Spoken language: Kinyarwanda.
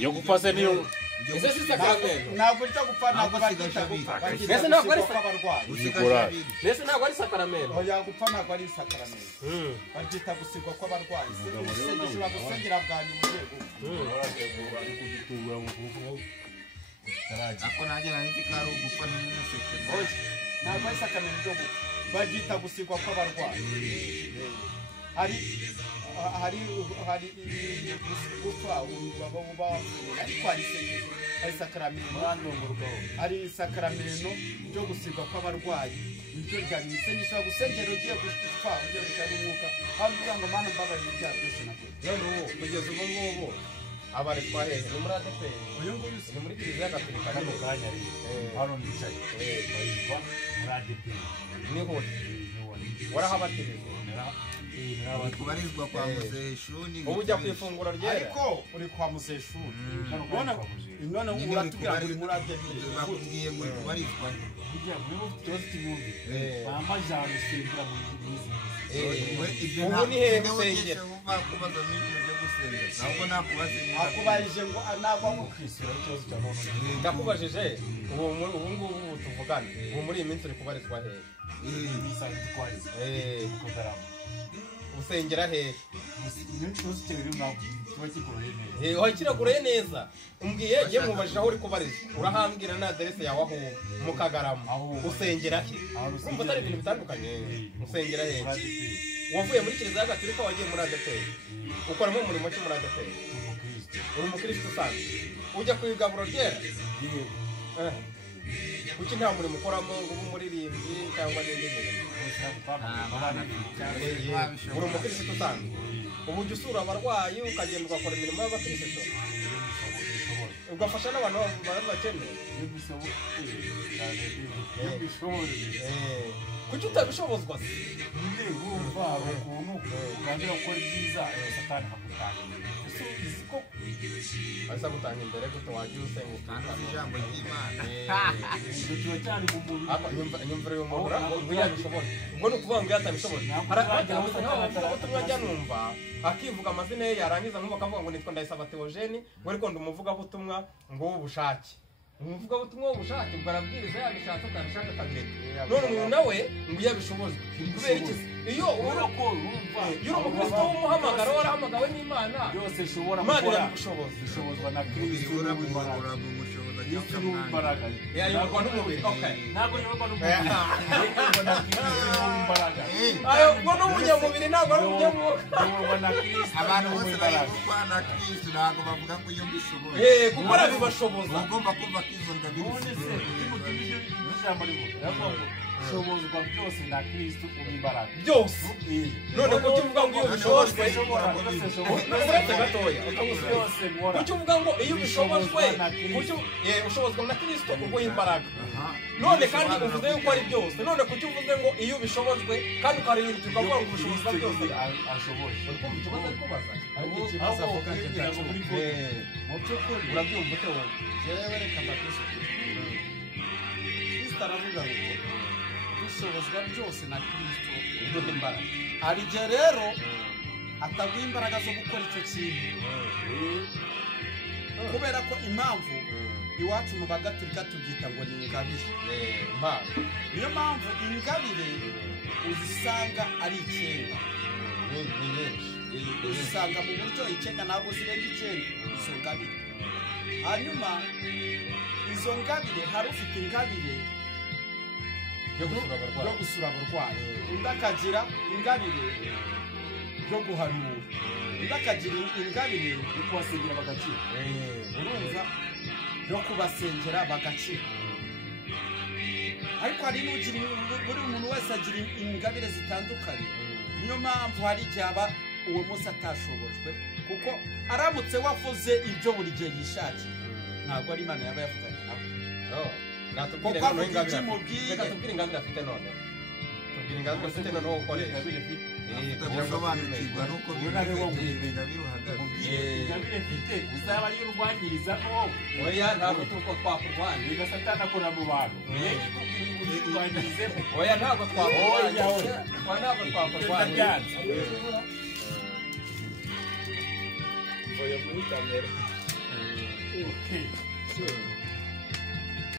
yo gupfa se niyo ese si sakramento ntabwo cyo gupfa ntabwo bagita gupfa mbese ntabwo ari abarwayi mbese ntabwo ari sakramento oya gupfa ntabwo ari sakramento bagita gusigwa kw'abarwayi isengesho bagusengera bwa nyuma ugiye gupfa ari kugitubura mu kuvuga ako nanjye nahise kari ugupfa n'umuseke ntabwo ari sakramento ryo gupfa bagita gusigwa kw'abarwayi hari gupfa ariko hari isengesho hari sakramento hari sakramento ryo gusigwa kw'abarwayi nibyo ryari isengesho bagusengera ugiye gupfa ugiye gushyira umwuka kandi uvuga ngo mana mbabarira ibyaha byose nakoze none ubu kugeza ubu ngubu abari twahehe ni muri Debet uyu nguyu ni muri kiliziya gatolika kano kanya hano nicaye bayitwa muri Debet niho warahabatirijwe kubarizwa kwa muzeshuni ubu ujya ku ifunguro ryera ariko uri kwa muzeshuni none uratubwira ngo uri muri Debet bakubwiye ngo kubarizwa bijya muri cyose kibumbi amajana sendera mu ibyo ubu ni hehe usengera kubaza n'ibintu byo gusenga ntabwo nakubaze akubarije ngo nagwa mu kwisura ikibazo cya none ndakubajije ubu ngubu tuvugane ubu muri iyi minsi uri kubarizwa hehe ibisaga twarize kugarama usengera hehe cyose kibiri ntabwo kiba kigoroye neza aho kiragoroye neza umbwiye ye mubajije aho uri kubarizwa urahambwira na aderese yawe aho mu Kagarama usengera he umva atari ibintu bitandukanye usengera he wavuye muri kiliziya gatolika wagiye muri Debet ukoramo umurimo ki muri Debet uri umukristo usanzwe ujya ku igaburo ryera kuki nta murimo ukoramo ngo ube umuririmbyi cyangwa n'indi mirimo uri umukristo usanzwe ubu ujya usura abarwayi ukagenda ugakora imirimo y'abakristo ugafasha n'abantu bakeneye kuki utabishobozwa se urumva ukuntu uganira gukora ibyiza satani akagutanga uzi ko ahise agutanga imbere gute wagiye usenga kandi ijambo ry'Imana ibyo kiba cyari mu mubiri nyumvira uyu muntu ngo yabishobora ubwo ni ukuvuga ngo yatabishobora ubutumwa njya numva akivuga amazina ye yarangiza nk'ubu akavuga ngo nitwa Ndayisaba Theogene ngo ariko ndi umuvugabutumwa ngo w'ubushake umuvugabutumwa w'ubushake ubwo arabwiriza yabishatse atabishaka akabireka none umuntu nawe ngo yabishobozwe kubera iki iyo uri umukristo w'umuhamagaro warahamagawe n'Imana byose ushobora Imana gukora irabigushoboza bishobozwa na Kristo uramushoboza n'imbaraga yayoborwa n'umubiri ntabwo yoborwa n'umubiri yoborwa na Kristo n'imbaraga ubwo n'umunyamubiri ntabwo ari umunyamwuka yoborwa na Kristo abantu bose bayoborwa na Kristo ntabwo bavuga ngo iyo mbishoboye kuko arabibashoboza ugomba kumva ko izo ngabire ijambo rivuga shobozwa byose na Kristo imbaraga byose none kuki uvuga ngo iyo bishobojwe uretse gatoya kuki uvuga ngo iyo bishobojwe ushobozwa na Kristo uguha imbaraga none kandi uvuze yuko ari byose none kuki uvuze ngo iyo bishobojwe kandi ukaririnda ukavuga ngo ubushobozi byose ashoboye ikibazo ari kubaza ariko ikibazo avuga cyo mu by'ukuri urabyumva ute wowe yewe reka mbakristo Kristo aravuga ngo dushobozwa byose na Kristo uduha imbaraga hari igihe rero ataguha imbaraga zo gukora icyo kintu kubera ko impamvu iwacu mu bagatolika tubyita ngo ni ingabire niyo mpamvu ingabire uzisanga ari icyenda uzisanga mu buryo icyenda ntabwo zirenga icyenda izo ngabire hanyuma izo ngabire hari ufite ingabire yo gusura abarwayi undi akagira ingabire yo guhanura undi akagira ingabire yo kubasengera bagakira urumva yo kubasengera bagakira ariko hari n'ugira buri muntu wese agira ingabire zitandukanye niyo mpamvu hari igihe aba uwo munsi atashobojwe kuko aramutse wavuze ibyo buri gihe yishakiye ntabwo ari Imana yaba yavuganye nawe natubwire noneho ingabire reka tubwire ingabire afite noneho tubwire ingabire afite noneho ukoresha gusobanukirwa nuko ingabire uhagaze ingabire mfite uzaba ari urwanyiriza oya ntabwo tuko twakurwanya biga satani akora mu bantu oya ntabwo twakurwanya ntabwo twakurwanya oya muri kamera Okay.